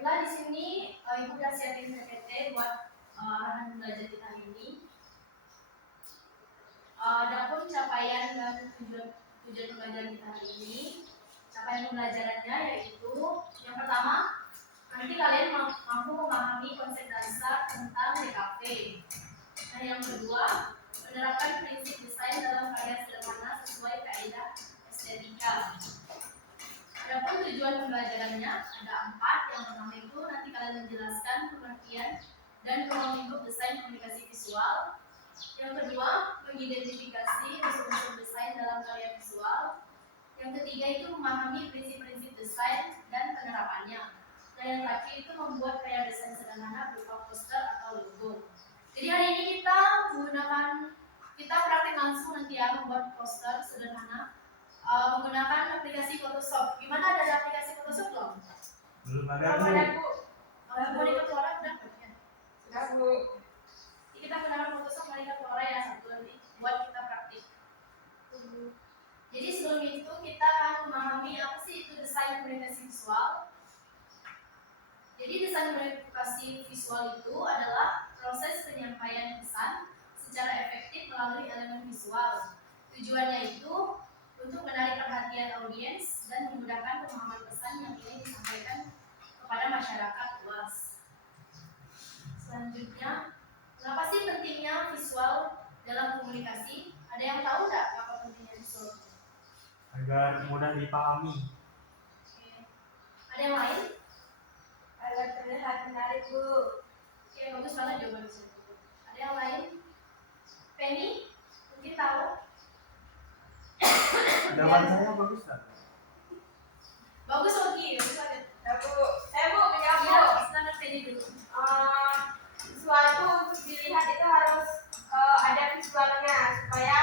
Baiklah, di sini Ibu udah siapin PPT buat arahan belajar kita hari ini. Adapun capaian dan tujuan pembelajaran kita hari ini, capaian pembelajarannya yaitu yang pertama, nanti kalian mampu memahami konsep dasar tentang DKV. Nah, yang kedua, menerapkan prinsip desain dalam karya sederhana sesuai kaidah estetika. Adapun tujuan pembelajarannya ada 4. Yang pertama itu nanti kalian menjelaskan pengertian dan ruang lingkup desain komunikasi visual. Yang kedua, mengidentifikasi unsur-unsur desain dalam karya visual. Yang ketiga itu memahami prinsip-prinsip desain dan penerapannya. Nah, yang terakhir itu membuat karya desain sederhana berupa poster atau logo. Jadi hari ini kita praktek langsung nanti ya membuat poster sederhana menggunakan aplikasi Photoshop. Gimana, ada aplikasi Photoshop belum? Belum ada, Bu. Monika Flora udah kan? Sudah, Bu. Jadi kita gunakan Photoshop Monika Flora ya satu nanti buat kita praktik. Jadi sebelum itu kita akan memahami apa sih itu desain komunikasi visual. Jadi desain komunikasi visual itu adalah proses penyampaian pesan secara efektif melalui elemen visual. Tujuannya itu untuk menarik perhatian audiens dan memudahkan pemahaman pesan yang ingin disampaikan kepada masyarakat luas. Selanjutnya, kenapa sih pentingnya visual dalam komunikasi? Ada yang tahu nggak apa pentingnya visual? Agar mudah dipahami. Oke. Ada yang lain? Agar terlihat menarik, Bu. Oke, bagus banget jawabannya. Ada yang lain? Penny, mungkin tahu? Jawaban saya bagus kan? Bagus, Oki. Bagus banget. Bu, menjawab, Bu. Ya, silakan Penny dulu. Sesuatu untuk dilihat itu harus ada visualnya supaya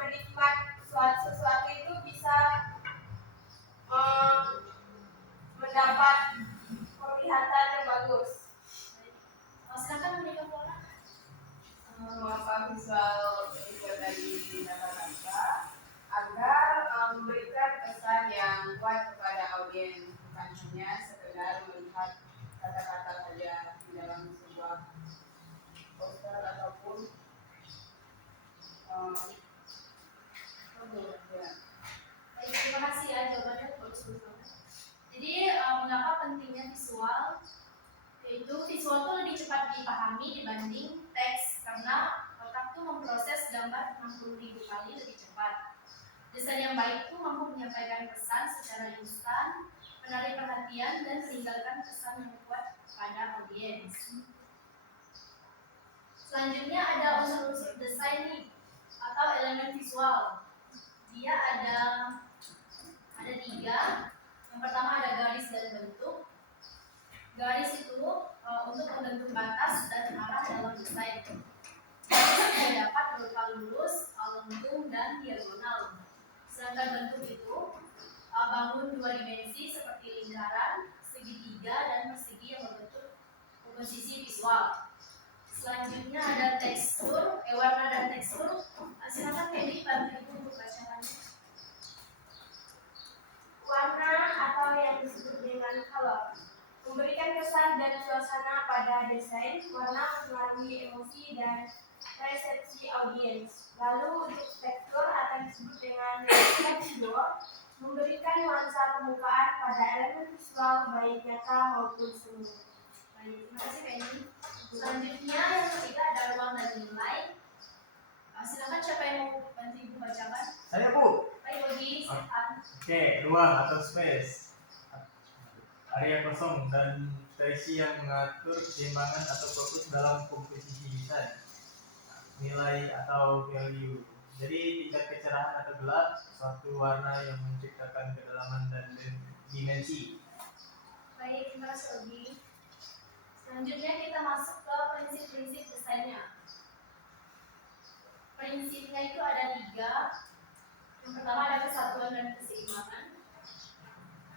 penikmat sesuatu itu bisa mendapat penglihatan yang bagus. Silakan Monika Flora. Mengapa visual dibuat dari kata-kata agar memberikan kesan yang kuat kepada audiens, bukan hanya sekedar melihat kata-kata saja di dalam sebuah poster ataupun Ya. Baik, terima kasih ya jawabannya bagus banget. Jadi mengapa pentingnya visual? Yaitu visual itu lebih cepat dipahami dibanding teks karena otak tuh memproses gambar 60.000 kali lebih cepat. Desain yang baik itu mampu menyampaikan pesan secara instan, menarik perhatian dan meninggalkan kesan yang kuat pada audiens. Selanjutnya ada unsur-unsur desain nih atau elemen visual. Dia ada 3. Yang pertama ada garis dan bentuk. Garis itu untuk membentuk batas dan arah dalam desain. Garis dapat berupa lurus, lengkung, dan diagonal. Sedangkan bentuk itu bangun 2 dimensi seperti lingkaran, segitiga, dan persegi yang membentuk komposisi visual. Selanjutnya ada tekstur, warna dan tekstur. Silakan Penny bantu Ibu untuk bacakannya. warna atau yang disebut dengan color memberikan kesan dan suasana pada desain. Warna mempengaruhi emosi dan persepsi audiens. Lalu untuk tekstur akan disebut dengan texture, memberikan nuansa permukaan pada elemen visual baik nyata maupun semu. Baik, terima kasih Penny. Selanjutnya yang ketiga ada ruang dan nilai. Silakan siapa yang mau bantu Ibu bacakan? Saya, Bu. Baik, Bogi, silakan. Oke, ruang atau space. Area kosong dan terisi yang mengatur keseimbangan atau fokus dalam komposisi desain. Nilai atau value. Jadi tingkat kecerahan atau gelap suatu warna yang menciptakan kedalaman dan dimensi. Baik, terima kasih Bogi. Selanjutnya kita masuk ke prinsip-prinsip desainnya. Prinsipnya itu ada 3. Yang pertama ada kesatuan dan keseimbangan.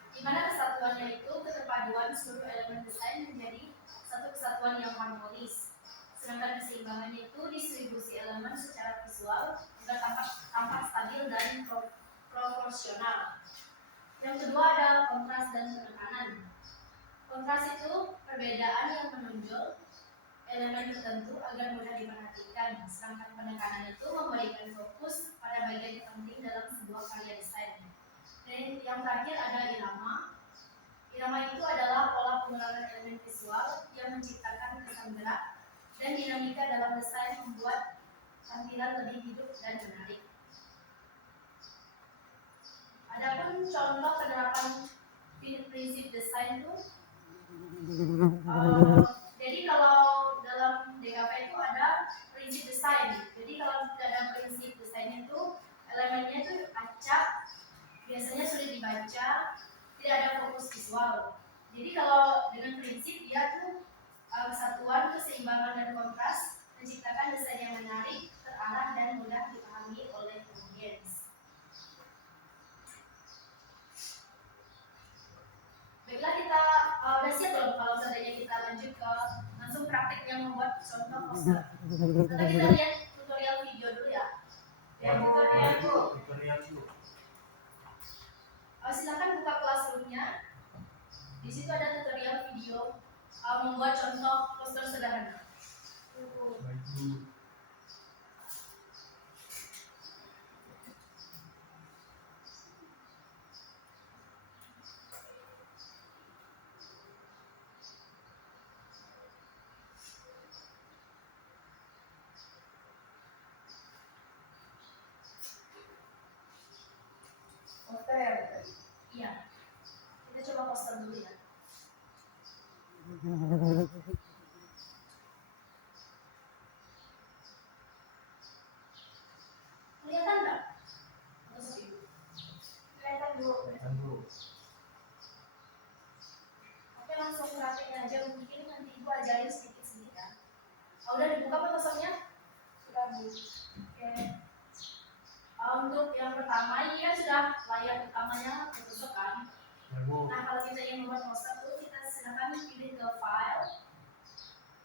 Di mana kesatuannya itu keterpaduan seluruh elemen desain menjadi satu kesatuan yang harmonis. Sedangkan keseimbangannya itu distribusi elemen secara visual agar tampak stabil dan proporsional. Yang kedua ada kontras dan penekanan. Kontras itu perbedaan yang menonjol elemen tertentu agar mudah diperhatikan, sedangkan penekanan itu memberikan fokus pada bagian penting dalam sebuah karya desain. Dan yang terakhir ada irama. Irama itu adalah pola pengulangan elemen visual yang menciptakan kesan gerak dan dinamika dalam desain membuat tampilan lebih hidup dan menarik. Adapun contoh penerapan prinsip desain itu, jadi kalau dalam DKV itu ada prinsip desain. Jadi kalau dalam prinsip desain itu elemennya itu acak, biasanya sulit dibaca, tidak ada fokus visual. Jadi kalau dengan prinsip dia tuh kesatuan, keseimbangan dan kontras menciptakan desain yang menarik, terarah dan mudah dipahami oleh audiens. Baiklah, kita udah siap belum kalau seandainya kita lanjut ke langsung prakteknya membuat contoh poster. Nanti kita lihat tutorial video dulu ya. Ya, Tutorial dulu. Silakan buka Classroom-nya. Di situ ada tutorial video membuat contoh poster sederhana. Baju. Poster. Iya. Kita coba poster dulu ya. Kelihatan nggak? Kelihatan dulu. Oke, langsung prakteknya aja. Mungkin nanti Ibu ajarin sedikit-sedikit ya. Udah dibuka Photoshop-nya? Sudah, Bu. Oke. Untuk yang pertama, ini kan sudah layar utamanya Photoshop kan? Ya, Bu. Nah, kalau kita ingin membuat poster tuh kita silakan pilih ke file.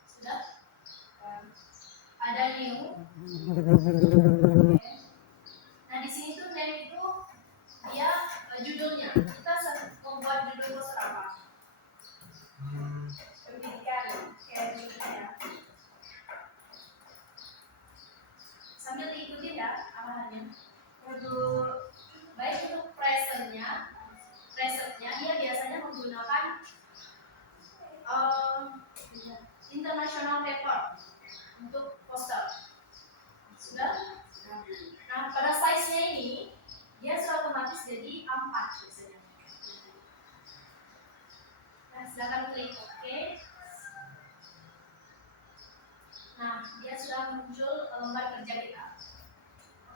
Sudah? Ada new. Oke. Nah, di sini tuh name itu dia judulnya. Kita membuat judul poster apa? Pendidikan. Oke, judulnya. Sambil diikutin ya arahannya. Baik, untuk presetnya dia biasanya menggunakan international paper untuk poster. Sudah? Nah, pada size-nya ini dia sudah otomatis jadi A4 biasanya. Nah, silakan klik OK. Nah, dia sudah muncul lembar kerja kita.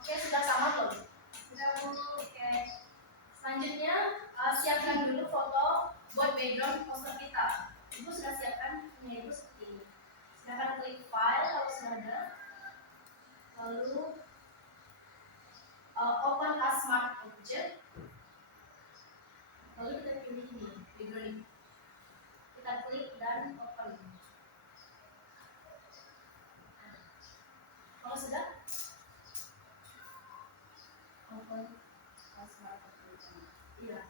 Oke, sudah sama belum? Sudah, Bu. Oke. Selanjutnya, siapkan dulu foto buat background poster kita. Ibu sudah siapkan punya Ibu seperti ini. Silakan klik file kalau sudah ada. Lalu open a smart object. Lalu kita pilih ini, background. Kita klik dan open. Kalau sudah, open a smart object. Iya.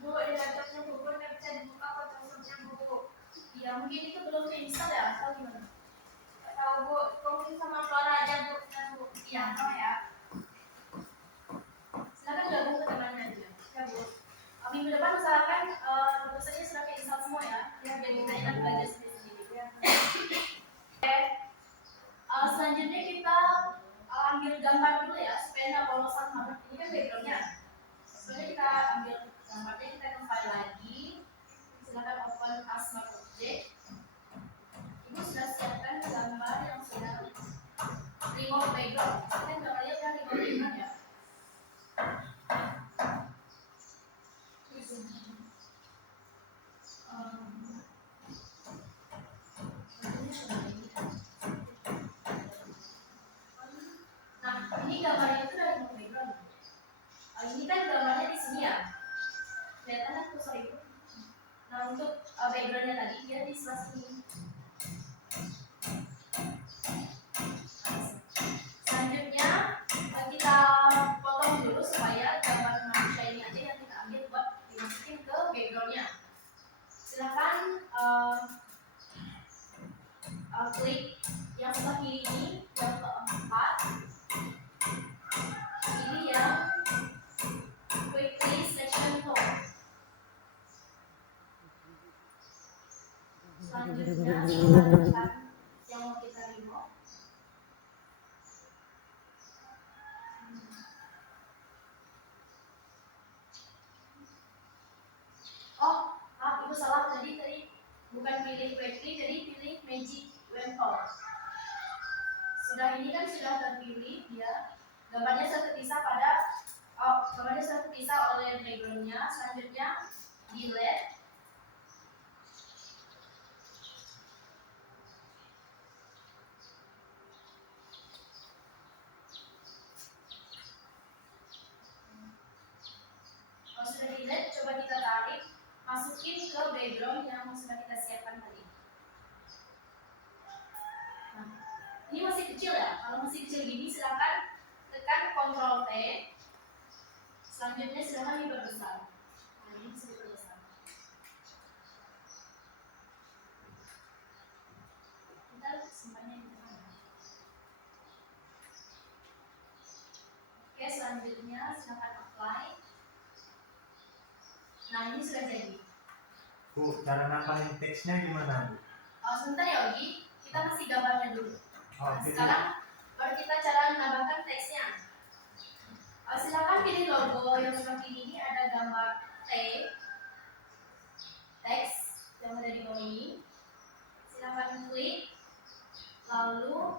Bu, di laptopnya Bu nggak bisa dibuka Photoshopnya Bu. Iya, mungkin itu belum install ya, atau gimana? Nggak tahu Bu, mungkin sama Flora aja Bu. Dan Bu, iya, tahu ya. Silakan gabung ke temannya aja. Ya Bu. Minggu depan usahakan Photoshopnya sudah keinstall semua ya. Biar kita enak belajar sendiri-sendiri. Oke. Selanjutnya kita ambil gambar dulu ya, supaya nggak bolosan banget. Ini kan backgroundnya. Selanjutnya kita ambil gambarnya, kita ke file lagi. Silakan open as smart object. Ibu sudah siapkan gambar yang sudah remove background. Kita gambarnya sudah remove background ya. Nah, ini gambarnya itu dari background. Ini kan gambarnya di sini ya. Kelihatan kan kursor itu. Nah, untuk backgroundnya tadi dia di sebelah sini. supaya gambar manusia ini aja yang kita ambil buat dimasukin ke backgroundnya. Silakan klik yang sebelah kiri ini, yang keempat. Ini yang quickly selection tool. Selanjutnya silakan tekan yang mau kita remove. Oh, maaf, itu salah tadi bukan pilih quickly, jadi pilih magic wand tool. Sudah ini kan sudah terpilih dia, gambarnya sudah terpisah oleh backgroundnya. Selanjutnya delete. Kalau sudah delete, coba kita tarik, masukin ke background yang sudah kita siapkan tadi. Nah, ini masih kecil ya. Kalau masih kecil gini, silakan tekan Ctrl T. Selanjutnya silakan diperbesar. Nah, ini bisa diperbesar. Kita simpannya di tengah. Oke, selanjutnya silakan apply. Nah, ini sudah jadi. Bu, cara nambahin teksnya gimana, Bu? Sebentar ya, Ogi. Kita masih gambarnya dulu. Oh, Nah, jadi sekarang baru kita cara menambahkan teksnya. Silakan pilih logo yang sebelah kiri ini ada gambar T, teks yang ada di bawah ini. Silakan klik, lalu,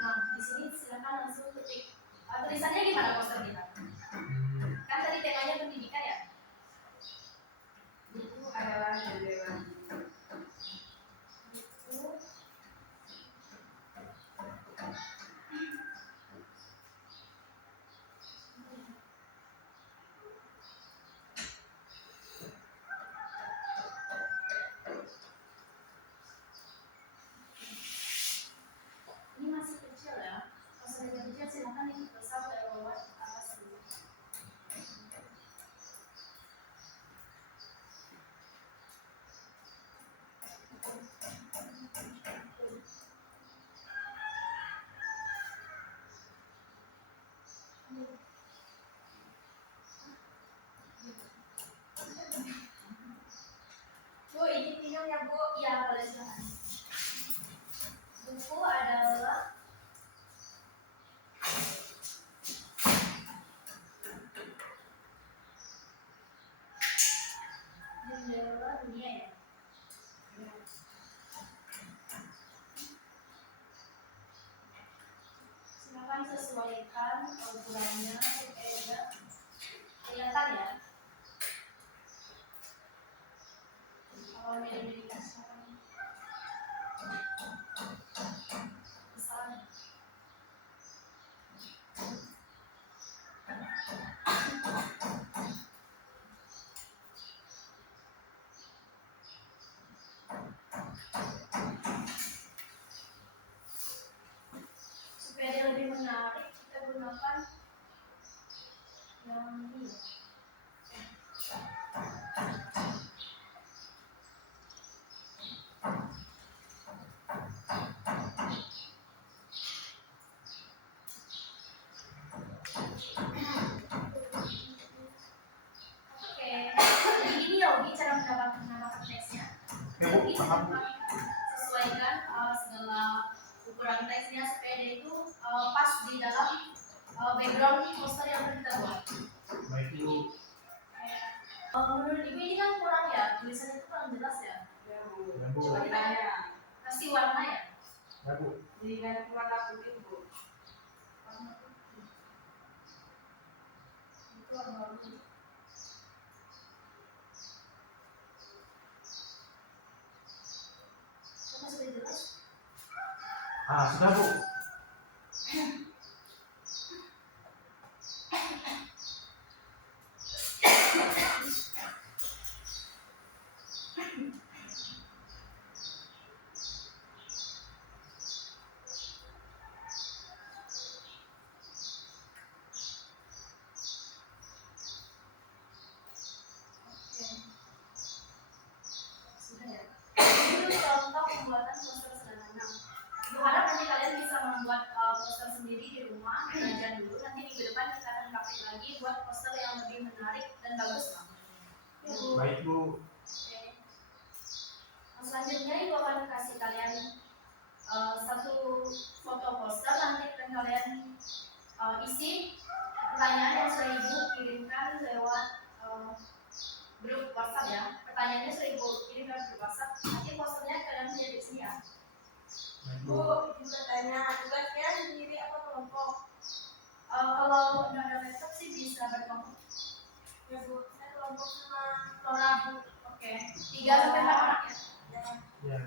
nah di sini silakan langsung ketik. Tulisannya gimana poster kita? Kan tadi temanya pendidikan ya. Itu adalah jendela. Ini masih kecil ya. Kalau sudah kecil silakan ini besar dari bawah ke atas dulu. Bu, ini minum ya Bu. Iya, boleh silakan. Buku adalah jendela dunia ya. Silakan sesuaikan ukurannya supaya kelihatan ya. Kalau milih-milih silakan besar. Supaya dia lebih menarik, kita gunakan yang ini. Oke, jadi ini ya Ugi cara menambahkan teksnya. oke, Bu, paham, Bu. Sesuaikan segala ukuran teksnya supaya dia itu pas di dalam background poster yang akan kita buat. Baik, Bu. Menurut Ibu ini kan kurang ya, tulisannya itu kurang jelas ya. Ya Bu. Ya, Bu. Coba kita kasih warna ya. Ya, Bu. Diganti warna putih Bu. Warna putih. Itu warna putih. Apa sudah jelas? Sudah, Bu. Baik Bu. Oke. Nah, selanjutnya Ibu akan kasih kalian satu foto poster, nanti akan kalian isi pertanyaan yang sudah Ibu kirimkan lewat grup WhatsApp ya. Pertanyaannya sudah Ibu kirim lewat grup WhatsApp. Nanti posternya kalian lihat di sini ya. Baik Bu, Bu. izin bertanya, tugasnya sendiri apa kelompok? Kalau udah ada laptop sih bisa berkelompok. Ya Bu, saya kelompok sama Laura Bu. Oke. 3 sampai 4 orang ya. ya. Ya,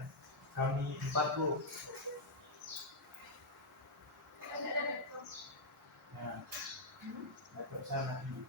kami 4 Bu. Ada laptop. Nah, laptop sana Bu.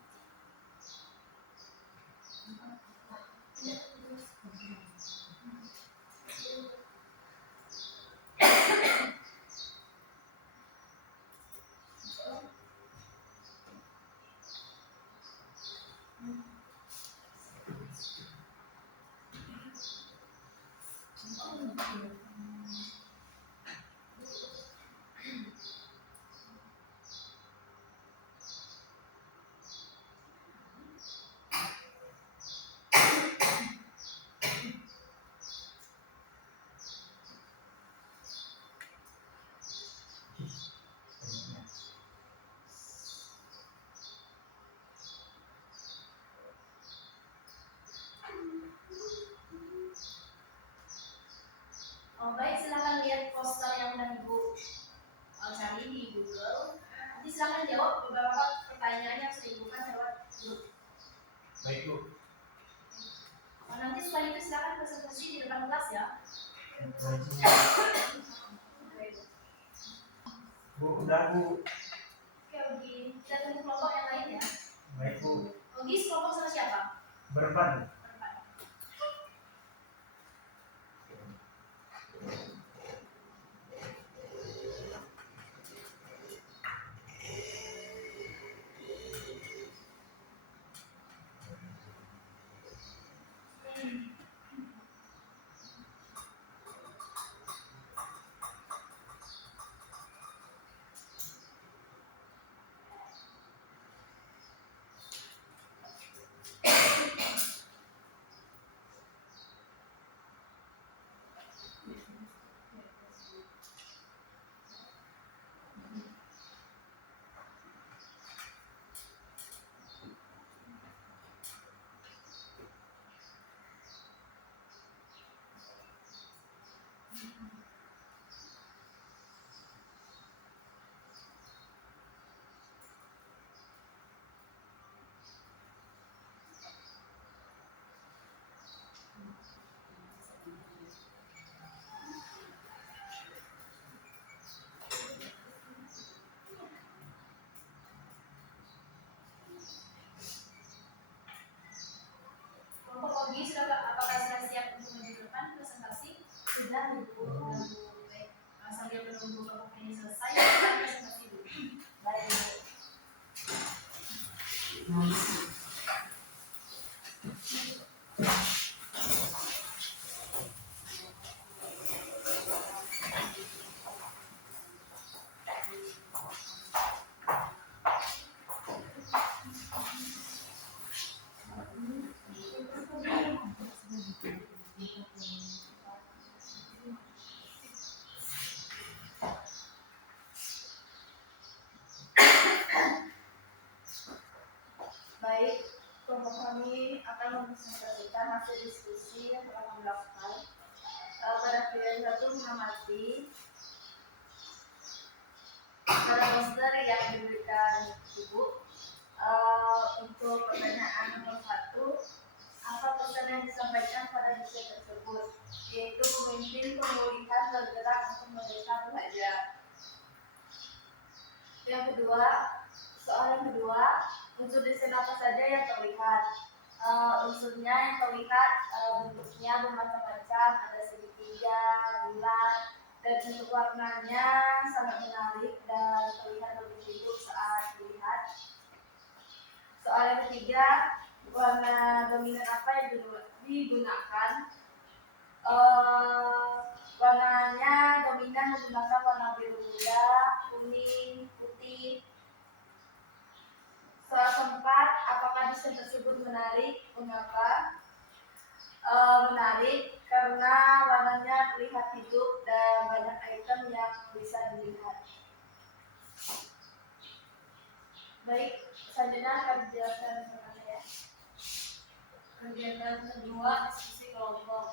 Baik, silakan lihat poster yang udah Ibu cari di Google. Nanti silakan jawab beberapa pertanyaan yang sudah Ibu kan lewat grup. Baik Bu. Nanti setelah itu silakan presentasi di depan kelas ya. Baik Bu. Bu, udah Bu. Oke, Ogi. Kita tunggu kelompok yang lain ya. Baik Bu. Ogi, kelompok sama siapa? Berempat. Berempat. Kelompok Ogi apakah sudah siap untuk maju ke depan presentasi? Sudah Ibu. Baik. Sambil menunggu kelompok ini selesai, kita presentasi dulu. Baik. Baik, kelompok kami akan mempresentasikan hasil diskusi yang telah kami lakukan. Pada pilihan satu mengamati pada poster yang diberikan Ibu. Untuk pertanyaan nomor 1, apa pesan yang disampaikan pada desain tersebut? Yaitu pemimpin pemulihan bergerak untuk mereka belajar. Yang kedua, soal yang kedua, unsur desain apa saja yang terlihat? Unsurnya yang terlihat bentuknya bermacam-macam, ada segitiga, bulat, dan untuk warnanya sangat menarik dan terlihat lebih hidup saat dilihat. Soal yang ketiga, warna dominan apa yang digunakan? Warnanya dominan menggunakan warna biru muda, kuning, putih. Soal keempat, apakah desain tersebut menarik? Mengapa? menarik karena warnanya terlihat hidup dan banyak item yang bisa dilihat. Baik, selanjutnya akan dijelaskan bersama saya. Kegiatan kedua, diskusi kelompok.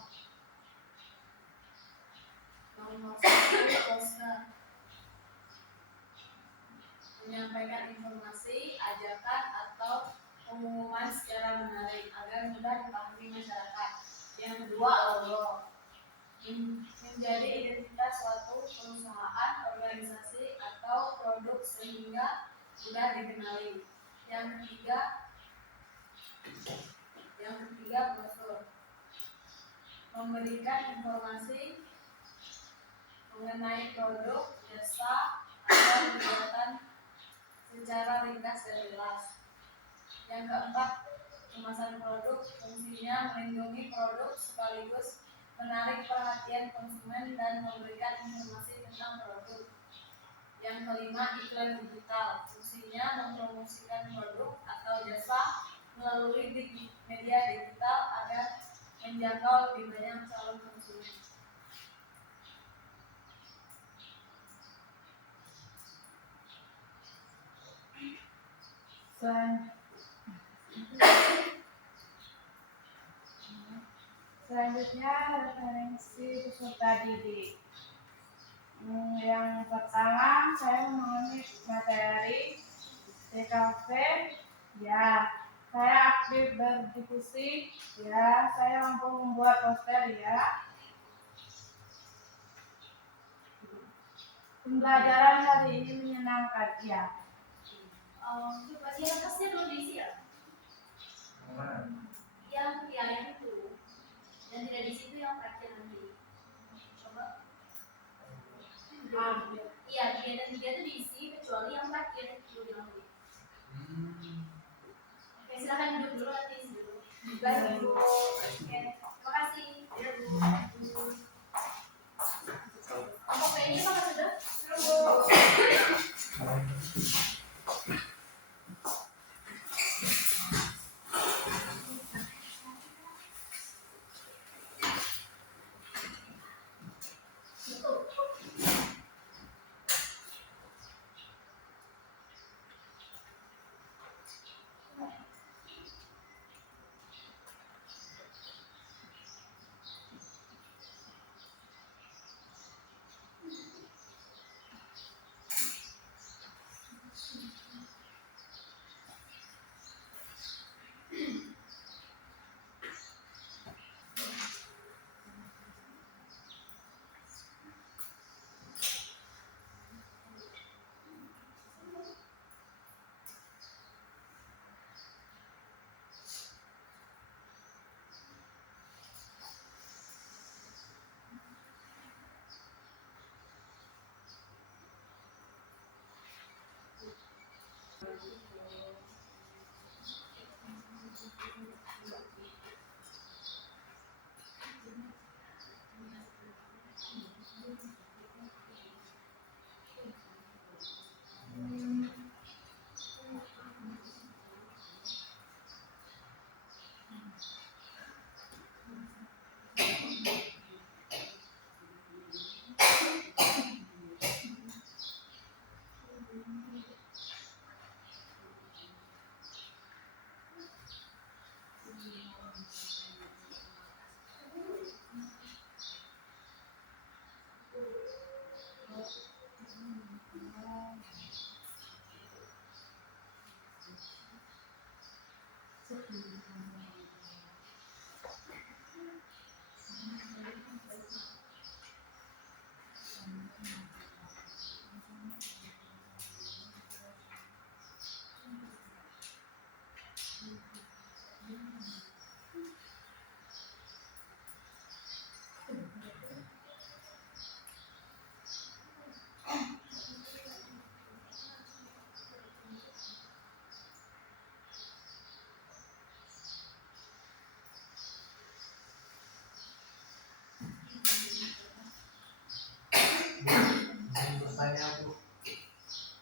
Nomor 1, poster. Menyampaikan informasi, ajakan, atau pengumuman secara menarik agar mudah dipahami masyarakat. Yang kedua, logo. Menjadi identitas suatu perusahaan, organisasi, atau produk sehingga mudah dikenali. Yang ketiga, brosur. Memberikan informasi mengenai produk, jasa, atau kegiatan secara ringkas dan jelas. Yang keempat, kemasan produk. Fungsinya melindungi produk sekaligus menarik perhatian konsumen dan memberikan informasi tentang produk. Yang kelima, iklan digital. Fungsinya mempromosikan produk atau jasa melalui media digital agar menjangkau lebih banyak calon konsumen. Selanjutnya referensi peserta didik. Yang pertama saya memahami materi TKV, ya. Saya aktif berdiskusi, ya. Saya mampu membuat poster, ya. Pembelajaran hari ini menyenangkan, ya. Bagian atasnya belum diisi ya? Yang itu. Dan tidak di situ yang terakhir nanti. Coba. Iya, 2 dan 3 itu diisi kecuali yang terakhir itu bilang tadi. Oke, silakan duduk dulu, nanti isi dulu. Baik, Bu. Oke, terima kasih. Ya, Bu. Untuk PNJ apa sudah? Bertanya, Bu.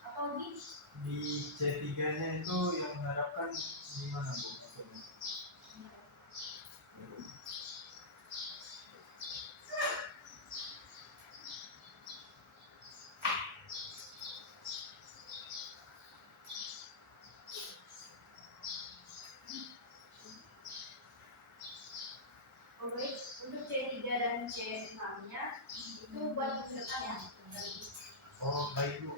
Apa lagi? Di C3-nya itu yang mengharapkan di mana, Bu? C6-nya itu buat dekat ya. Oh, baik Bu.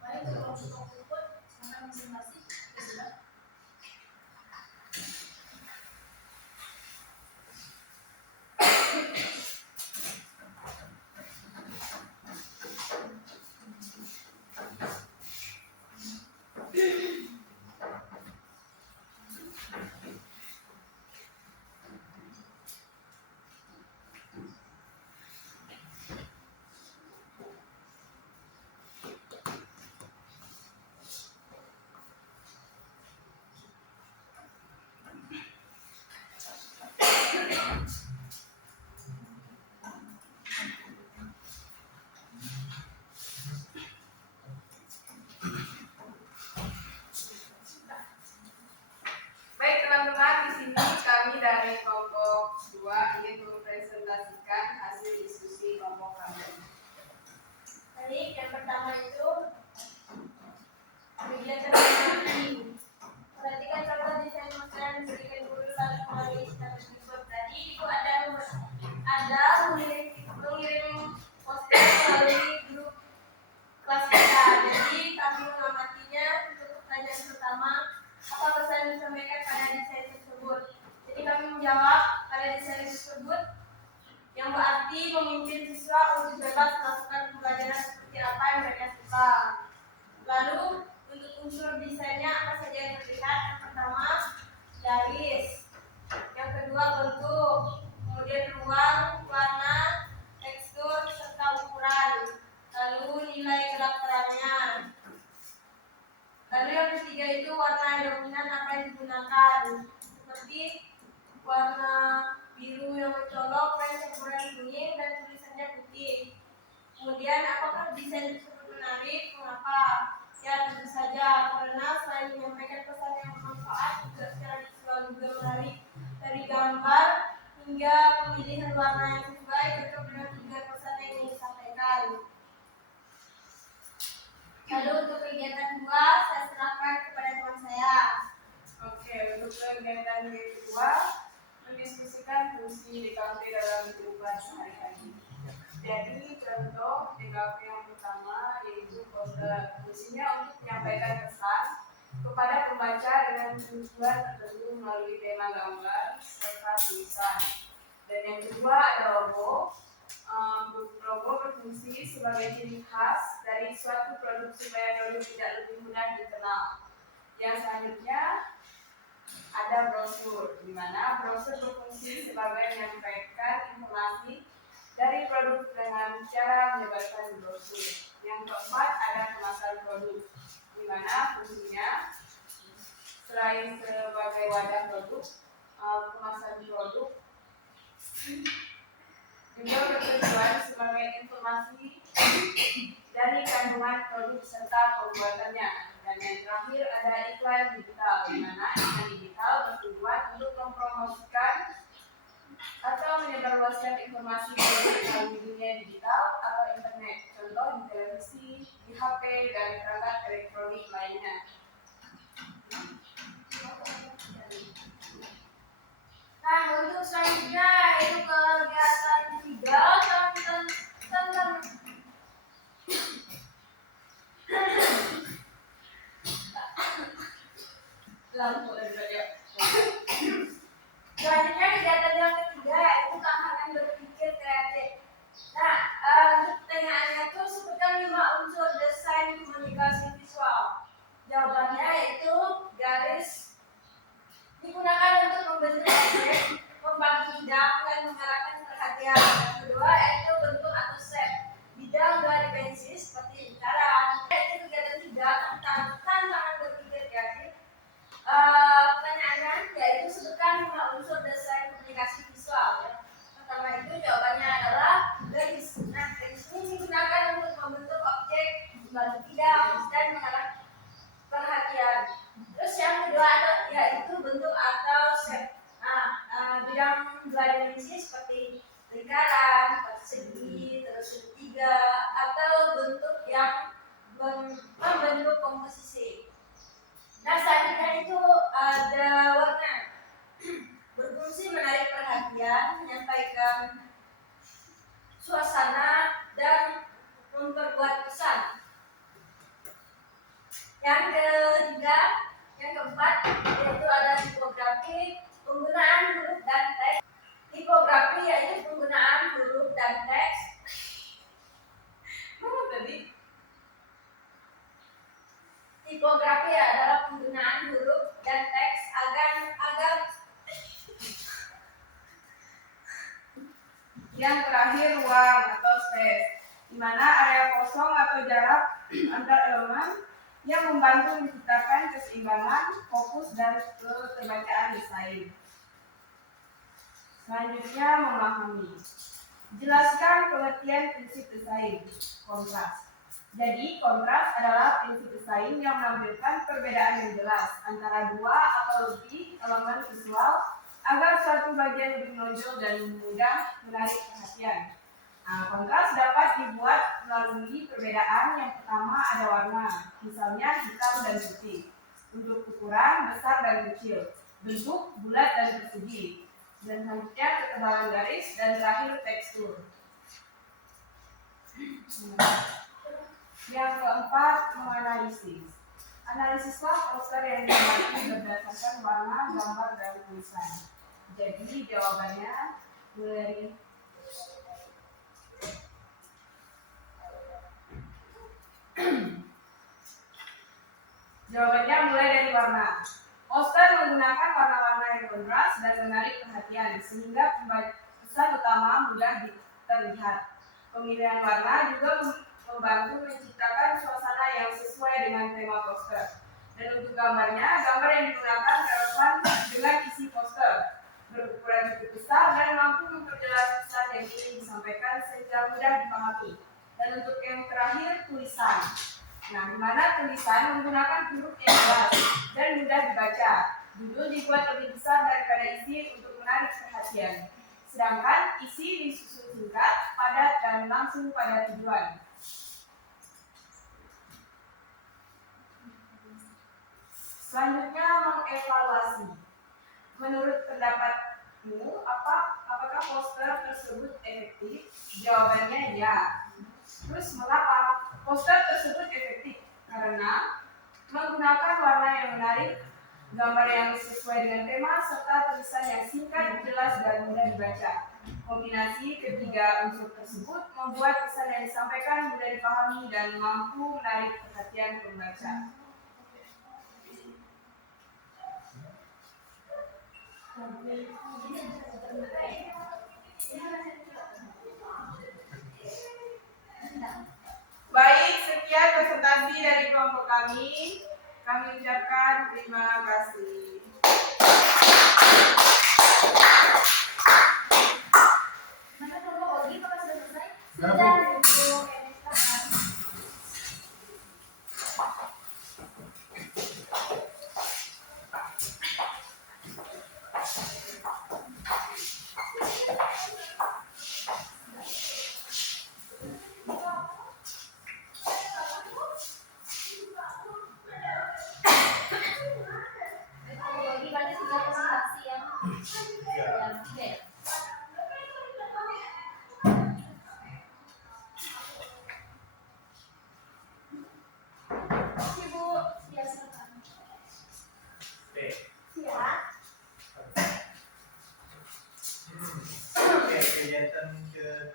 Baik, kalau untuk puput sama masing-masing ya sudah. Baik teman-teman, di sini kami dari kelompok 2 ingin mempresentasikan hasil diskusi kelompok kami. Tadi yang pertama itu kegiatan mengamati. Perhatikan contoh desain poster yang diberikan guru lalu melalui status berikut. Tadi itu ada mengirim poster melalui grup kelas kita. Jadi kami mengamatinya untuk pertanyaan pertama, apa pesan yang disampaikan pada desain tersebut? Jadi kami menjawab pada desain tersebut yang berarti memimpin siswa untuk bebas melakukan pembelajaran seperti apa yang mereka suka. Lalu untuk unsur desainnya apa saja yang terlihat? Yang pertama garis, yang kedua bentuk, kemudian ruang, warna, tekstur serta ukuran. Lalu nilai gerak terangnya. Lalu yang ketiga itu warna dominan apa yang digunakan, seperti warna biru yang mencolok, pen campuran kuning dan tulisannya putih. Kemudian apakah desain tersebut menarik? Mengapa? Ya tentu saja karena selain menyampaikan pesan yang bermanfaat juga secara visual juga menarik, dari gambar hingga pemilihan warna yang sesuai cocok dengan tujuan pesan yang ingin disampaikan. Lalu untuk kegiatan 2 saya serahkan kepada teman saya. Oke, untuk kegiatan kedua mendiskusikan fungsi DKV dalam kehidupan sehari-hari. Jadi contoh DKV yang pertama yaitu poster, fungsinya untuk menyampaikan pesan kepada pembaca dengan tujuan tertentu melalui tema gambar serta tulisan. Dan yang kedua ada logo. Logo berfungsi sebagai ciri khas dari suatu produk supaya produk tidak lebih mudah dikenal. Yang selanjutnya ada brosur, di mana brosur berfungsi sebagai menyampaikan informasi dari produk dengan cara menyebarkan brosur. Yang keempat ada kemasan produk, di mana fungsinya selain sebagai wadah produk, kemasan produk juga bertujuan sebagai informasi dari kandungan produk serta pembuatannya. Dan yang terakhir ada iklan digital, di mana iklan digital bertujuan untuk mempromosikan atau menyebarluaskan informasi melalui dunia digital atau internet. Contoh di televisi, di HP, dan perangkat elektronik lainnya. Nah, untuk selanjutnya yaitu kegiatan 3 tentang Lalu ya. selanjutnya kegiatan yang ketiga yaitu tahanan berpikir kreatif. Nah, untuk pertanyaannya itu sebutkan 5 unsur desain komunikasi visual. Jawabannya yaitu garis digunakan untuk membentuk objek, membagi bidang, dan mengarahkan perhatian. Yang kedua yaitu bentuk atau shape. Bidang 2 dimensi seperti lingkaran. Yaitu kegiatan 3 tentang tantangan berpikir kreatif. Pertanyaannya yaitu sebutkan 5 unsur desain komunikasi visual. Yang pertama itu jawabannya adalah garis. Nah, garis ini digunakan untuk membentuk objek, membagi bidang, dan mengarahkan perhatian. Terus yang kedua yaitu bentuk atau shape. Nah, bidang 2 dimensi seperti lingkaran, persegi, terus segitiga, atau bentuk yang membentuk komposisi. Nah, selanjutnya itu ada warna. Berfungsi menarik perhatian, menyampaikan suasana, dan memperkuat pesan. Yang ketiga, yang keempat yaitu ada tipografi, penggunaan huruf dan teks. Tipografi yaitu penggunaan huruf dan teks. Tipografi adalah penggunaan huruf dan teks agar Yang terakhir, ruang atau space, di mana area kosong atau jarak antar elemen yang membantu menciptakan keseimbangan, fokus, dan keterbacaan desain. Selanjutnya, memahami. Jelaskan pengertian prinsip desain. Kontras. Jadi, kontras adalah prinsip desain yang menampilkan perbedaan yang jelas antara 2 atau lebih elemen visual agar suatu bagian lebih menonjol dan mudah menarik perhatian. Nah, kontras dapat dibuat melalui perbedaan. Yang pertama ada warna, misalnya hitam dan putih. Untuk ukuran besar dan kecil, bentuk bulat dan persegi, dan selanjutnya ketebalan garis, dan terakhir tekstur. Yang keempat, menganalisis. Analisislah poster yang dibuat berdasarkan warna, gambar, dan tulisan. Jadi jawabannya dari mulai dari warna. Poster menggunakan warna-warna yang kontras dan menarik perhatian sehingga pesan utama mudah terlihat. Pemilihan warna juga membantu menciptakan suasana yang sesuai dengan tema poster. Dan untuk gambarnya, gambar yang digunakan relevan dengan isi poster, berukuran cukup besar dan mampu memperjelas pesan yang ingin disampaikan sehingga mudah dipahami. Dan untuk yang terakhir, tulisan. Nah, di mana tulisan menggunakan huruf yang jelas dan mudah dibaca. Judul dibuat lebih besar daripada isi untuk menarik perhatian. Sedangkan isi disusun singkat, padat, dan langsung pada tujuan. Selanjutnya, mengevaluasi. Menurut pendapatmu, apakah poster tersebut efektif? Jawabannya ya. Terus mengapa poster tersebut efektif? Karena menggunakan warna yang menarik, gambar yang sesuai dengan tema, serta tulisan yang singkat, jelas, dan mudah dibaca. Kombinasi ketiga unsur tersebut membuat pesan yang disampaikan mudah dipahami dan mampu menarik perhatian pembaca. Baik, sekian presentasi dari kelompok kami. Kami ucapkan terima kasih.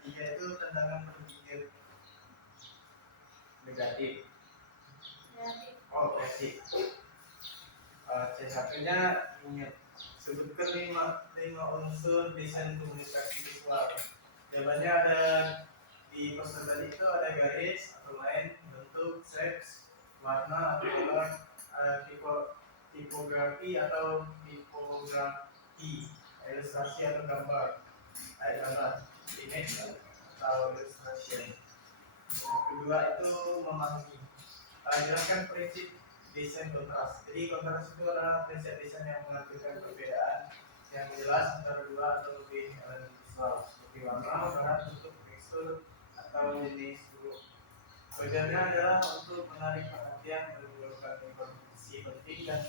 tiga itu tantangan berpikir negatif. Oh, kreatif. C1-nya ingat sebutkan lima unsur desain komunikasi visual. Jawabannya ada di poster tadi itu ada garis atau line, bentuk, shapes, warna atau color, tipografi atau tipografi, ilustrasi atau gambar, image atau illustration. Yang kedua itu memahami. Jelaskan prinsip desain kontras. Jadi kontras itu adalah prinsip desain yang menampilkan perbedaan yang jelas antara dua atau lebih elemen visual seperti warna, bahan, bentuk, tekstur, atau jenis huruf. Tujuannya adalah untuk menarik perhatian, menimbulkan informasi penting dan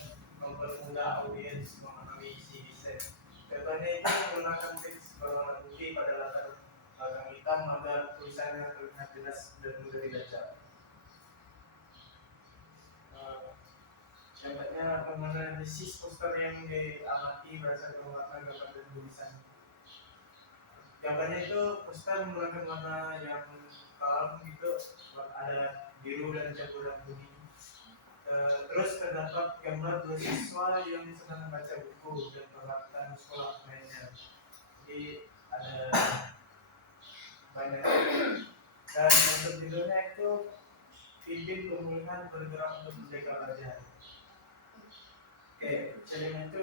mempermudah audiens memahami isi desain. Contohnya itu menggunakan teks berwarna putih pada latar belakang hitam agar tulisannya terlihat jelas dan mudah dibaca. Dapatnya menganalisis poster yang diamati berdasarkan warna, gambar, dan tulisan. Gambarnya itu poster menggunakan warna yang kalem gitu, ada biru dan campuran kuning. Terus terdapat gambar dua siswa yang sedang membaca buku dan peralatan sekolah lainnya. Jadi ada banyak. Dan untuk judulnya itu pimpin pemulihan bergerak untuk menjaga wajah. Oke, challenge itu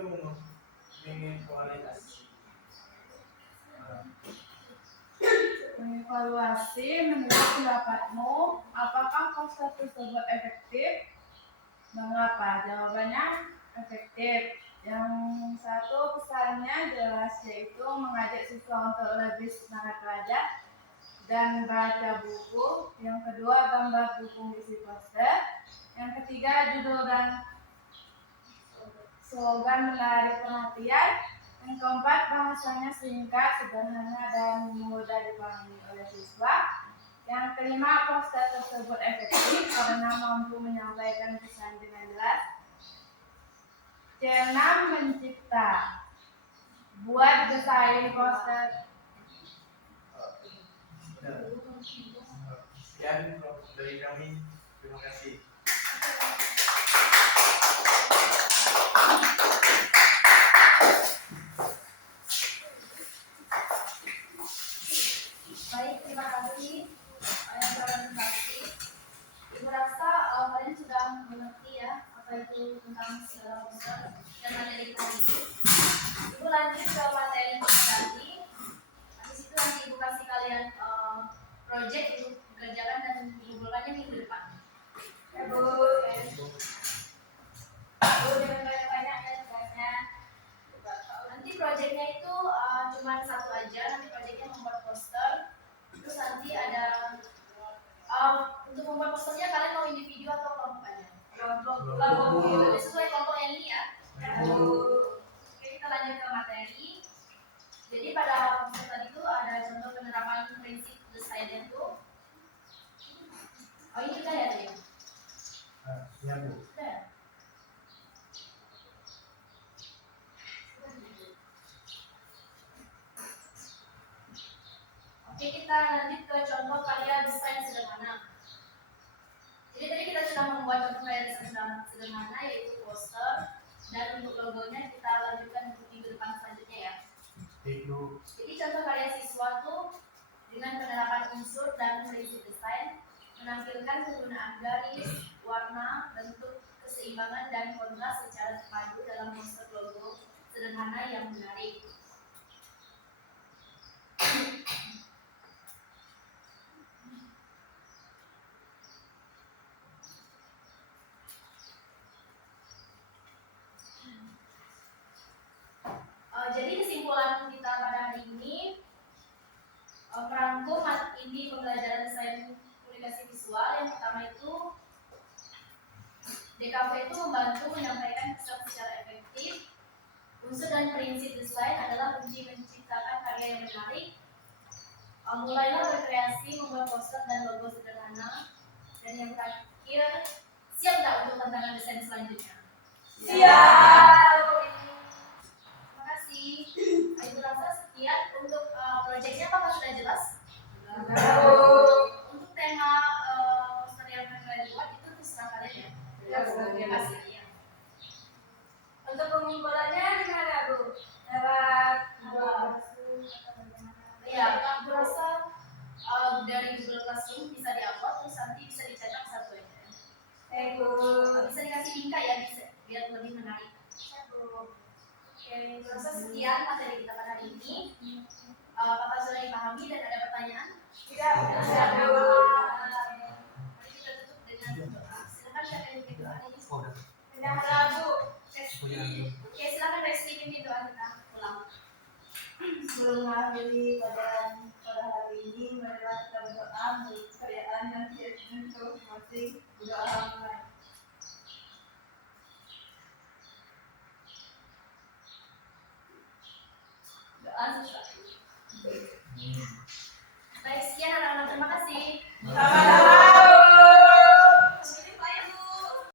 ingin kualitas. Mengevaluasi menurut pendapatmu, apakah poster tersebut efektif? Mengapa? Jawabannya efektif. Yang satu pesannya jelas, yaitu mengajak siswa untuk lebih semangat belajar dan baca buku. Yang kedua, gambar dukung isi poster. Yang ketiga, judul dan slogan menarik perhatian. Yang keempat, bahasanya singkat, sederhana, dan mudah dipahami oleh siswa. Yang kelima, poster tersebut efektif karena mampu menyampaikan pesan dengan jelas. Keenam, mencipta. Buat desain poster. Sekian dari kami. Terima kasih. Baik, terima kasih yang presentasi. Ibu rasa kalian sudah mengerti ya apa itu tentang segala poster dan materi kali ini. Ibu lanjut ke materi tadi. Habis itu nanti ibu kasih kalian project untuk dikerjakan dan dikumpulkannya minggu depan. Ya Bu. Bu jangan banyak-banyak ya tugasnya. Nanti projectnya itu cuma satu aja. Nanti projectnya membuat poster. Terus nanti ada untuk membuat posternya kalian mau individu atau kelompok aja? Kelompok. Jadi sesuai kelompok yang ini ya. Oke, kita lanjut ke materi. Jadi pada poster tadi itu ada contoh penerapan prinsip desainnya tuh. Oh ini udah ya tadi? Ya Bu. Udah ya? Oke, kita lanjut ke contoh karya desain sederhana. Jadi tadi kita sudah membuat contoh karya desain sederhana yaitu poster, dan untuk logonya kita lanjutkan untuk minggu depan selanjutnya ya. Ibu. Jadi contoh karya siswa tuh dengan penerapan unsur dan prinsip desain menampilkan penggunaan garis, warna, bentuk, keseimbangan dan kontras secara terpadu dalam poster logo sederhana yang menarik. Jadi kesimpulan kita pada hari ini merangkum ini pembelajaran desain komunikasi visual. Yang pertama itu DKV itu membantu menyampaikan pesan secara efektif. Unsur dan prinsip desain adalah kunci menciptakan karya yang menarik. Mulailah berkreasi membuat poster dan logo sederhana. Dan yang terakhir, siap nggak untuk tantangan desain selanjutnya? Siap. Terima kasih. Ibu rasa sekian untuk proyeknya apakah sudah jelas? Rasa sekian materi kita pada hari ini. Apakah sudah dipahami dan ada pertanyaan? Tidak. Mari kita tutup dengan doa. Silakan siapa yang bikin doa ini? Bendahara Bu. Oke, silakan Resti pimpin doa kita. Ulang. Sebelum mengakhiri pada hari ini, marilah kita berdoa untuk kekayaan dan keyakinan masing-masing. Berdoa